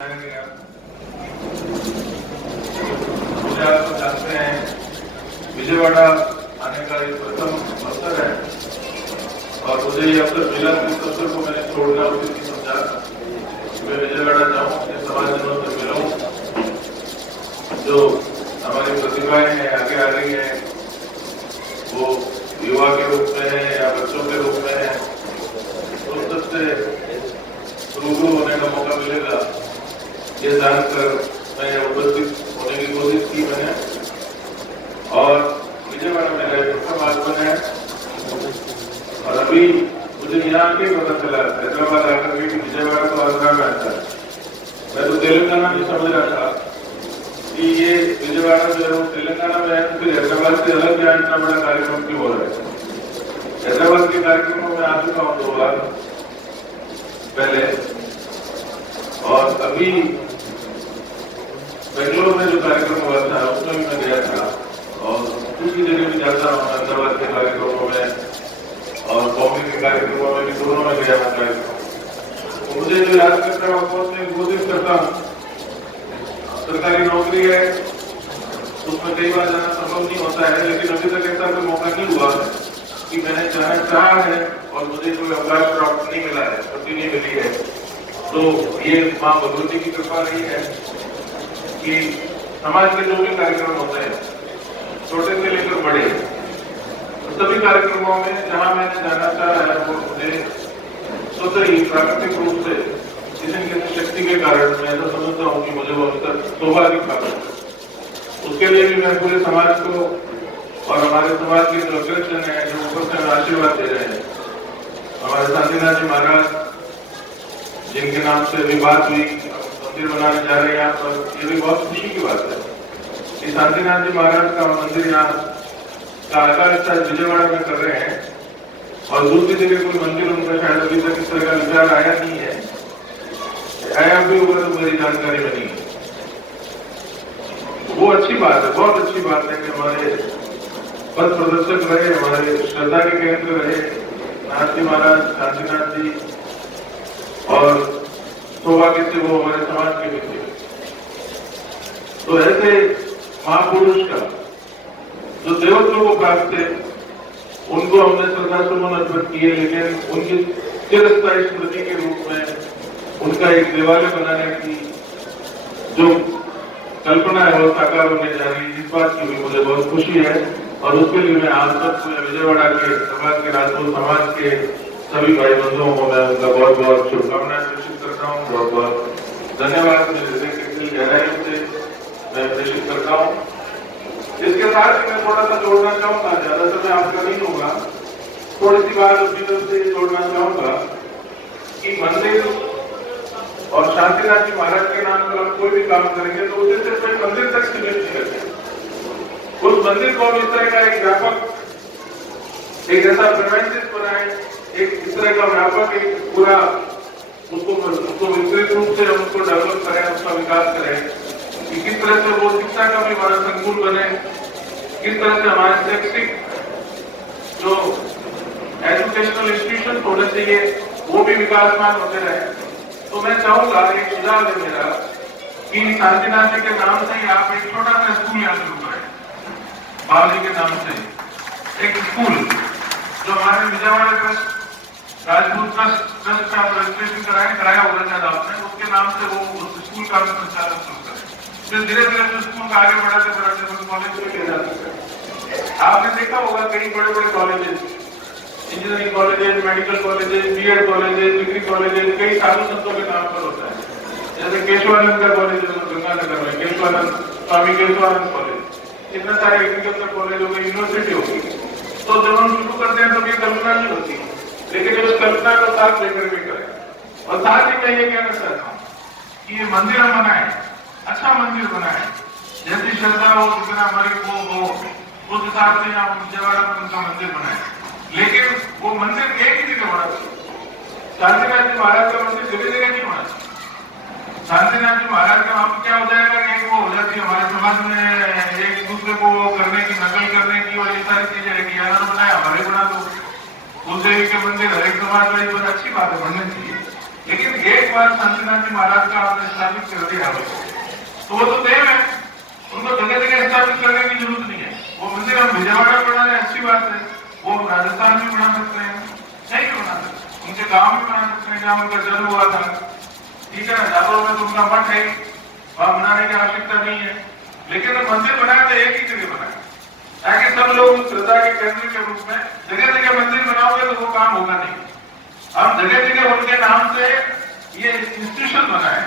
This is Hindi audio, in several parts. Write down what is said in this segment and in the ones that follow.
मुझे आप तो जानते हैं विजयवाड़ा आने का ये प्रथम अवसर है और मुझे ये अवसर मिला कि इस अवसर को मैंने छोड़ना उचित नहीं समझा। मैं विजयवाड़ा जाऊँ, अपने समाजजनों से मिलूं, जो हमारी प्रतिभाएं हैं आगे आ रही है, वो युवा के रूप में है या बच्चों के रूप में है, उन सबसे रूबरू होने का मौका मिलेगा ये जानकर मैं उपस्थित होने की कोशिश की मैंने। और विजयवाड़ा मेरा एक प्रथम आगमन है और अभी मुझे यहाँ आके पता चला हैदराबाद आकर के कि विजयवाड़ा तो आंध्रा में आता है। मैं तो तेलंगाना में समझ रहा था कि ये विजयवाड़ा जो है वो तेलंगाना में है, तो फिर हैदराबाद से अलग यहाँ इतना बड़ा कार्यक्रम क्यों हो रहा है। हैदराबाद के कार्यक्रमों में आ चुका हूँ 2 बार पहले, और अभी बेंगलोर में जो कार्यक्रम हुआ था उसमें भी मैं गया था और दूसरी जगह भी जाता हूँ, हैदराबाद के कार्यक्रमों में और बॉम्बे के कार्यक्रमों में भी, दोनों में गया हूँ कार्यक्रम। तो मुझे जो याद करता है मैं कोशिश करता हूँ। सरकारी नौकरी है उसमें कई बार जाना संभव नहीं होता है, लेकिन अभी तक ऐसा कोई मौका नहीं हुआ कि मैंने चाहा है और मुझे कोई अवकाश प्राप्त नहीं मिला है, छुट्टी नहीं मिली है। तो ये माँ भगवती की कृपा रही है कि समाज के जो भी कार्यक्रम होते हैं छोटे से लेकर बड़े, तो सभी कार्यक्रमों में जहां मैंने जाना चाहा है वो मुझे स्वतः ही प्राकृतिक रूप से किसी न किसी शक्ति के कारण मैं ऐसा समझता हूँ कि मुझे वो अवसर सौभाग्य प्राप्त है। उसके लिए भी मैं पूरे समाज को और हमारे समाज के जो अग्रजन है जो ऊपर से आशीर्वाद दे रहे हैं, हमारे शांतिनाथ जी महाराज जिनके नाम से अभी बात हुई, मंदिर बनाने जा रहे हैं यहाँ पर, ये भी बहुत खुशी की बात है कि शांतिनाथ जी महाराज का मंदिर यहाँ का आकार विजयवाड़ा में कर रहे हैं और दूसरी जगह कोई मंदिर उनका शायद अभी तक इस तरह का विचार आया नहीं है, आया भी होगा तो मेरी जानकारी में नहीं है। वो अच्छी बात है, बहुत अच्छी बात है कि हमारे पथ प्रदर्शक रहे, हमारे श्रद्धा के केंद्र रहे नाथ जी महाराज, शांतिनाथ जी, और सौभाग्य से वो हमारे समाज के भी थे। तो ऐसे महापुरुष का जो देवत्व को प्राप्त थे उनको हमने श्रद्धा सुमन अर्पित किए, लेकिन उनकी चिरस्थायी स्मृति के रूप में उनका एक देवालय बनाने की जो कल्पना है वो साकार होने जा रही है। इस बात की भी मुझे बहुत खुशी है और उसके लिए मैं आज तक विजयवाड़ा के समाज के राजपूत समाज के सभी भाई बंधुओं को मैं उनका बहुत बहुत शुभकामनाएं प्रेषित करता हूँ, बहुत बहुत धन्यवाद मेरे हृदय के दिल गहराइयों से मैं प्रेषित करता हूँ। इसके साथ ही मैं थोड़ा सा जोड़ना चाहूंगा, ज्यादा समय आपका नहीं होगा, थोड़ी सी बात अपनी तरफ से जोड़ना चाहूंगा कि मंदिर और शांतिनाथ जी महाराज के नाम पर हम कोई भी काम करेंगे तो उसे सिर्फ एक मंदिर तक सीमित नहीं करते, उस मंदिर को हम इस तरह का एक व्यापक, एक ऐसा प्रिवेंटिव बनाए, एक इस तरह का व्यापक एक पूरा उसको विस्तृत रूप से हम उसको डेवलप करें, उसका विकास करें कि किस तरह से वो शिक्षा का भी हमारा संकुल बने, किस तरह से हमारे शैक्षिक जो एजुकेशनल इंस्टीट्यूशन होने चाहिए वो भी विकासमान होते रहे। तो मैं चाहूंगा, एक सुझाव है मेरा कि शांतिनाथ जी के नाम से ही आप एक छोटा सा स्कूल यहाँ शुरू करें, बाबूजी के नाम से एक स्कूल जो हमारे विजयवाड़ा ट्रस्ट, राजपूत ट्रस्ट का रजिस्ट्रेशन कराया होगा शायद आपने, उसके नाम से वो उस स्कूल का संचालन शुरू करें। फिर धीरे धीरे उस स्कूल का आगे बढ़ाते बढ़ाते कॉलेज में ले जा सकते हैं। आपने देखा होगा कई बड़े बड़े colleges, engineering colleges, medical colleges, BEd colleges, degree colleges कई साधु संतों के नाम पर होता है। जैसे केशवानंद का कॉलेज गंगानगर में, केशवानंद स्वामी केशवानंद कॉलेज, इतने सारे एग्रीकल्चर कॉलेज हो गए, यूनिवर्सिटी होगी। तो जब हम शुरू करते हैं तो ये कल्पना नहीं होती, लेकिन उस कल्पना को साथ लेकर भी करें। और साथ ही मैं ये कहना चाहता हूँ कि ये मंदिर हम बनाए, अच्छा मंदिर बनाए, जैसी श्रद्धा हो जितना हमारे को हो उस हिसाब से हम विजयवाड़ा में उनका मंदिर बनाए, लेकिन वो मंदिर एक ही जगह होना चाहिए। शांतिनाथ जी महाराज का मंदिर जगह जगह नहीं होना चाहिए। शांतिनाथ जी महाराज का वहां क्या हो जाएगा कि वो हो जाती है हमारे समाज में एक दूसरे को करने की, नकल करने की और ये सारी चीजें है कि यार बनाया हमारे बना दो, कुल देवी के मंदिर हर एक समाज में बड़ी अच्छी बात है, बननी चाहिए, लेकिन एक बार शांतिनाथ जी महाराज का आपने स्थापित कर दिया तो वो तो देव है, उनको जगह जगह स्थापित करने की जरूरत नहीं है। वो मंदिर हम विजयवाड़ा बना रहे, अच्छी बात है, वो राजस्थान भी बना सकते हैं, नहीं भी बना सकते, उनके गांव भी बना सकते हैं जहां उनका जन्म हुआ था, ठीक है ना। जादव में तो उनका मठ है, वहां बनाने की आवश्यकता नहीं है, लेकिन मंदिर बनाए तो एक ही जगह बनाए ताकि सब लोग श्रद्धा के केंद्र के रूप में। जगह जगह मंदिर बनाओगे तो वो काम होगा नहीं। हम जगह जगह उनके नाम से ये इंस्टीट्यूशन बनाए,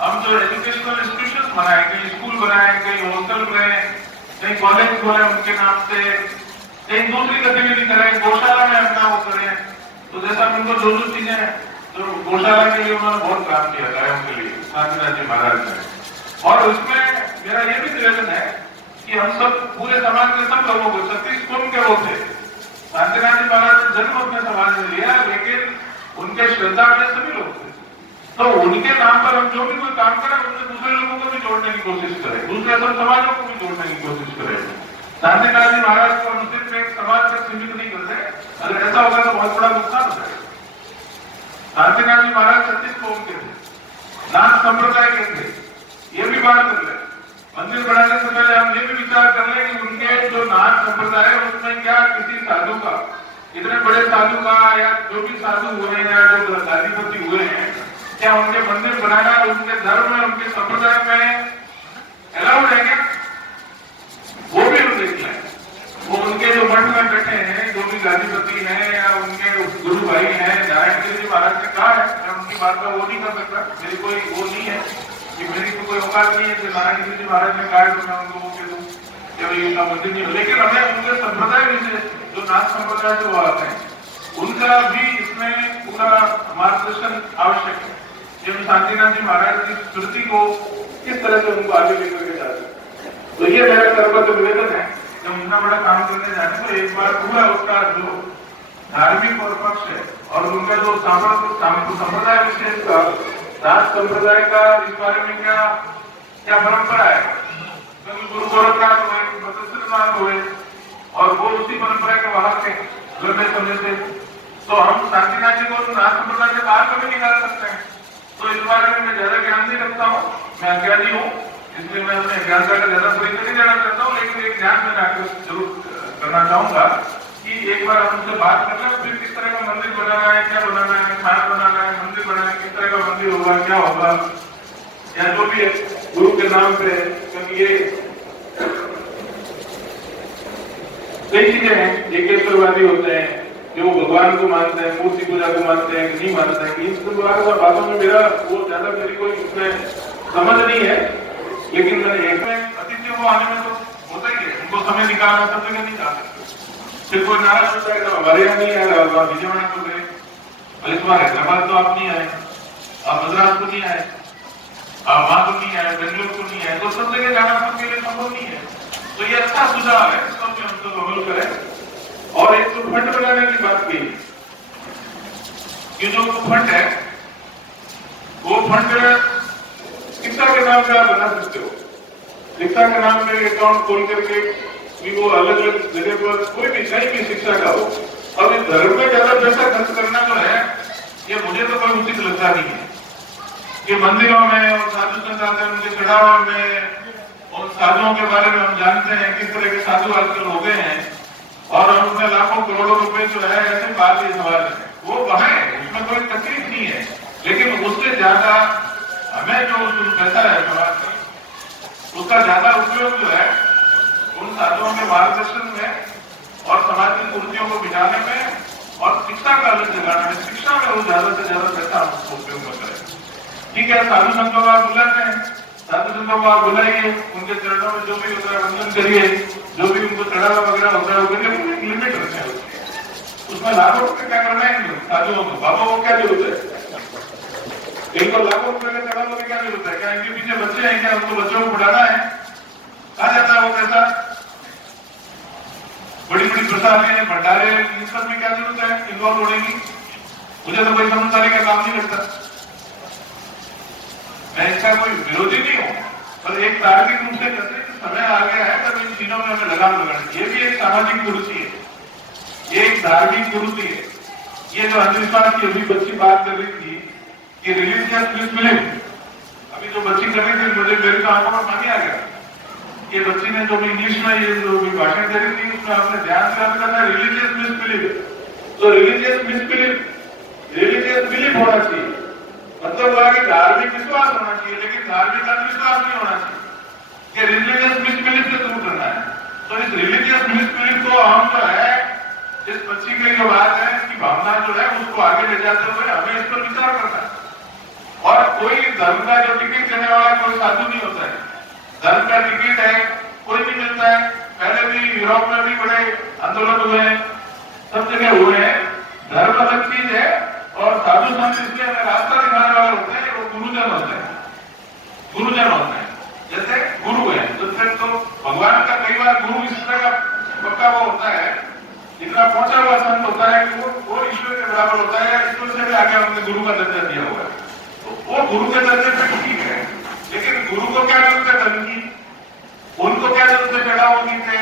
हम जो एजुकेशनल इंस्टीट्यूशन बनाए, कहीं स्कूल बनाए, कहीं हॉस्टल बनाए, कहीं कॉलेज खोले उनके नाम से, कहीं दूसरी गतिविधि करें, गौशाला में अपना वो करें। तो जैसा उनको जो चीजें तो गौशाला के लिए उन्होंने बहुत काम किया गायों के लिए शांतिनाथ जी महाराज ने। और उसमें मेरा ये भी निवेदन है कि हम सब पूरे समाज के सब लोगों को 36 कुंभ के वो थे, शांतिनाथ जी महाराज ने जन्म अपने समाज में लिया, लेकिन उनके श्रद्धा में सभी लोग थे। तो उनके नाम पर हम जो भी कोई काम करें उसमें दूसरे लोगों को भी जोड़ने की कोशिश करें, दूसरे सब समाजों को भी जोड़ने की कोशिश करें। शांतिनाथ जी महाराज को हम सिर्फ एक समाज तक सीमित नहीं करते, अगर ऐसा होगा तो बहुत बड़ा नुकसान हो जाएगा। शांतिनाथ जी महाराज 36 कौम के थे, नाथ संप्रदाय के थे, ये भी बात कर ले। मंदिर बनाने से पहले हम ये भी विचार कर ले कि उनके जो नाथ संप्रदाय है उसमें क्या किसी साधु का, इतने बड़े साधु का या जो भी साधु हुए हैं या जो गादीपति हुए हैं, क्या उनके मंदिर बनाना उनके धर्म में उनके संप्रदाय में अलाउड है क्या? वो भी हम देख लें। वो उनके जो मठ में बैठे हैं, जो भी गादीपति हैं या उनके गुरु भाई हैं, नारायण गिरी जी महाराज ने कहा है, मैं उनकी बात का वो नहीं कर सकता, मेरी कोई वो नहीं है कि मेरी तो कोई औकात नहीं है कि नारायण गिरी जी महाराज ने कहा है तो मैं उनको वो कह दूं कि भाई इनका मंदिर नहीं हो। लेकिन हमें उनके संप्रदाय विशेष जो नाथ संप्रदाय से वो आते हैं उनका भी इसमें पूरा मार्गदर्शन आवश्यक है कि हम शांतिनाथ जी महाराज की स्मृति को किस तरह से उनको आगे लेकर के जाते। तो ये मेरा सर्वत्र निवेदन है, जब इतना बड़ा काम करने जाने तो एक बार पूरा उसका जो धार्मिक और पक्ष है और उनका जो संप्रदाय विशेष का नाथ संप्रदाय का इस बारे में क्या परंपरा है, क्योंकि गुरु गोरखनाथ हुए, बद्रीनाथ हुए और वो उसी परंपरा के वाहक थे लंबे समय से। तो हम शांतिनाथ जी को नाथ संप्रदाय से बाहर कभी निकाल सकते हैं। तो इस बारे में मैं ज्यादा ज्ञान नहीं रखता हूँ, मैं अज्ञानी हूँ, इसलिए मैं अपने ज्ञानता का ज्यादा परिचय नहीं देना चाहता हूँ, लेकिन एक ध्यान में आग्रह जरूर करना चाहूंगा कि एक बार हम उनसे बात कर लें, फिर किस तरह का मंदिर बनाना है, क्या बनाना है, खाना बनाना है, मंदिर बनाना है, किस तरह का मंदिर होगा, क्या होगा, या जो भी है गुरु के नाम पे, क्योंकि ये कई चीजें हैं, एकेश्वरवादी होते हैं जो भगवान को मानते हैं, मूर्ति पूजा को मानते हैं, नहीं मानते हैं, इन बातों में मेरा वो ज्यादा मेरी कोई उसमें समझ नहीं है। लेकिन मैंने एक में अतिथियों को आने में तो होता ही है, उनको समय निकालना सब जगह नहीं जा सकते। फिर कोई नाराज होता है तो हमारे यहाँ नहीं आया, विजयवाड़ा को गए, अरे तुम्हारे हैदराबाद तो आप नहीं आए, आप मद्रास को नहीं आए, आप वहां को नहीं आए, बेंगलोर को नहीं आए, तो सब जगह जाना सबके लिए संभव नहीं है। तो ये अच्छा सुझाव है, इसको भी हम सब अमल करें। और एक तो फंड बनाने की बात की, ये जो फंड है वो फंड शिक्षा के नाम पे आप बना सकते हो, शिक्षा के नाम पे अकाउंट खोल करके भी वो अलग अलग जगह पर कोई भी कहीं भी शिक्षा का हो। अब इस धर्म में ज्यादा पैसा खर्च करना जो है ये मुझे तो कोई उचित लगता नहीं है कि मंदिरों में और साधु संत आते हैं उनके चढ़ावा में, और साधुओं के बारे में हम जानते हैं किस तरह के साधु आजकल हो गए हैं, और हम उसमें लाखों करोड़ों रुपए जो है ऐसे बात ये सवाल है, वो है, उसमें कोई तकलीफ नहीं है, लेकिन उससे ज्यादा हमें जो पैसा है समाज में उसका ज्यादा उपयोग जो है उन साधुओं के मार्गदर्शन में और समाज की कुर्सियों को बिठाने में और शिक्षा का अलग जगाने में, शिक्षा में वो ज्यादा से ज्यादा पैसा हम उसको उपयोग में करें। ठीक है, साधु संतों को आप बुलाते हैं, साधु संतों को आप बुलाइए, उनके चरणों में जो भी होता है वंदन करिए, जो भी उनको चढ़ावा वगैरह होता है वो करिए, एक लिमिट रखते हैं उसमें लाखों रुपए क्या करना है साधुओं को, बाबा को क्या जरूरत है, इनको लाखों रुपए का चढ़ावा की क्या जरूरत है, क्या इनके पीछे बच्चे हैं, क्या उनको बच्चों को पढ़ाना है, कहा जाता है वो पैसा, बड़ी बड़ी प्रसाद भंडारे, इन सब में क्या जरूरत है इन्वॉल्व होने की, मुझे तो कोई समझदारी का काम नहीं लगता। मैं इसका कोई विरोधी नहीं हूँ, पर एक तार्किक रूप से कहते हैं समय आ गया है तब इन चीजों में हमें लगाम लगानी, ये भी एक सामाजिक कुर्सी है, ये एक धार्मिक कुर्सी है। ये जो अंधविश्वास की अभी बच्ची बात कर रही थी कि रिलीजियस मिसबिलीफ, अभी जो बच्ची कर रही थी, मुझे मेरी तो आंखों में पानी आ गया। ये बच्ची ने जो भी इंग्लिश में ये जो भी भाषण दे रही थी, उसमें आपने ध्यान से याद करना, रिलीजियस मिसबिलीफ। तो रिलीजियस मिसबिलीफ, रिलीजियस बिलीफ होना चाहिए, मतलब हुआ कि धार्मिक विश्वास होना चाहिए, लेकिन धार्मिक अंधविश्वास नहीं होना चाहिए, कि रिलीजियस मिसबिलीफ से दूर करना है। तो इस रिलीजियस मिसबिलीफ को हम जो है, इस बच्ची की जो बात है, इसकी भावना जो है, उसको आगे ले जाते हुए हमें इस पर विचार करना है। और कोई धर्म का जो टिकट देने वाला कोई साधु नहीं होता है, धर्म का टिकट है कोई नहीं मिलता है। पहले भी यूरोप में भी बड़े आंदोलन हुए हैं, सब जगह हुए हैं। धर्म अलग चीज है और साधु संत इसलिए हमें रास्ता दिखाने वाले होते हैं, वो गुरुजन होते हैं, गुरुजन होते हैं, जैसे गुरु है। तो भगवान का कई बार गुरु इस तरह का पक्का वो होता है, इतना पहुंचा हुआ संत होता है कि वो ईश्वर के बराबर होता है, ईश्वर से भी आगे हमने गुरु का दर्जा दिया हुआ है। तो वो गुरु के दर्जे पे ठीक है, लेकिन गुरु को क्या जरूरत है धन की, उनको क्या जरूरत है चढ़ा होगी थे,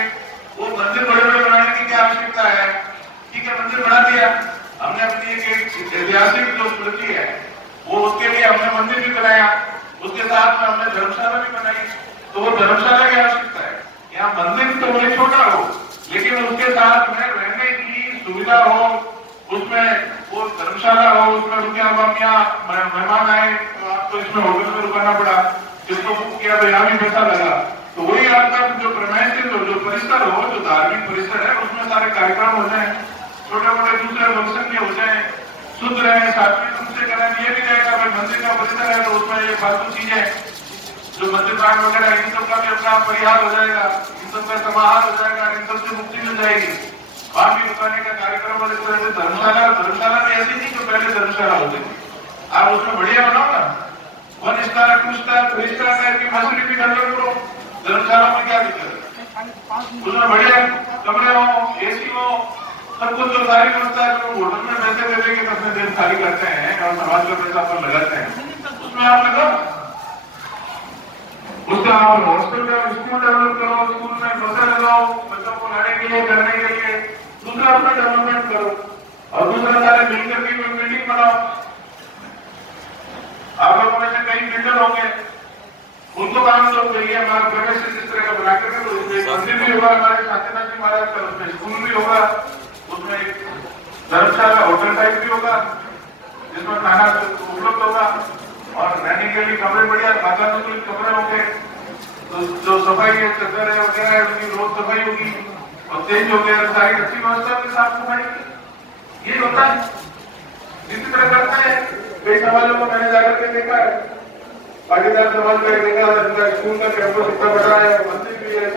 वो मंदिर बड़े बड़े बनाने की क्या आवश्यकता है? ठीक है, मंदिर बना दिया हमने, अपनी एक ऐतिहासिक जो स्मृति है वो, उसके लिए हमने मंदिर भी बनाया, उसके साथ में हमने धर्मशाला भी बनाई। तो वो धर्मशाला की आवश्यकता है, यहाँ मंदिर तो बड़े छोटा हो, लेकिन उसके साथ में रहने की सुविधा हो, उसमें वो धर्मशाला हो, उसमें रुकिया मेहमान आए तो आपको इसमें होटल में रुकाना पड़ा, जिसको बुक किया तो यहाँ भी पैसा लगा। तो वही आपका जो प्रमेसिस हो, जो परिसर हो, जो धार्मिक परिसर है, उसमें सारे कार्यक्रम हो जाए, छोटे मोटे दूसरे फंक्शन भी हो जाए, शुद्ध रहे, सात्विक रूप से करें, ये भी जाएगा। भाई मंदिर का परिसर है तो उसमें ये फालतू चीजें जो मंदिर पाठ वगैरह, इन सब का भी अपना परिहार हो जाएगा, इन सब का समाहार हो जाएगा, इन सब से मुक्ति मिल जाएगी। वहां भी रुकाने का कार्यक्रम और इस तरह से धर्मशाला में ऐसी थी जो पहले धर्मशाला होती थी, आप उसमें बढ़िया बनाओ ना, 1 स्टार 2 स्टार 3 स्टार टाइप की फैसिलिटी भी डेवलप करो। धर्मशाला में क्या दिक्कत है, उसमें बढ़िया कमरे हो, एसी हो, सब कुछ जो सारी व्यवस्था है। तो होटल में पैसे दे देंगे, अपने दिन खाली करते हैं और समाज का पैसा पर लगाते हैं, उसमें आप लगाओ, उसका आप हॉस्टल का स्कूल डेवलप करो, स्कूल में बसें लगाओ बच्चों को लाने के लिए, करने के लिए, दूसरा अपना डेवलपमेंट करो, और दूसरा सारे मिलकर की कोई बिल्डिंग बनाओ। आप लोगों में से कई बिल्डर होंगे, उनको काम तो चाहिए, हमारा प्रवेश इस तरह का बना कर मंदिर भी होगा, हमारे शांतिनाथ जी महाराज का, उसमें स्कूल भी होगा, उसमें एक धर्मशाला होटल टाइप भी होगा, जिसमें खाना उपलब्ध होगा, और रहने के लिए कमरे बढ़िया वातानुकूलित कमरे होंगे। तो जो सफाई है, चद्दर है वगैरह है, उनकी रोज सफाई होगी और चेंज हो गया, सारी अच्छी व्यवस्था की साफ सफाई ये होता है। इसी तरह करते हैं कई समाजों को, मैंने जाकर के देखा है, पाटीदार समाज का देखा, स्कूल का कैंपस इतना बड़ा है, मंदिर भी है,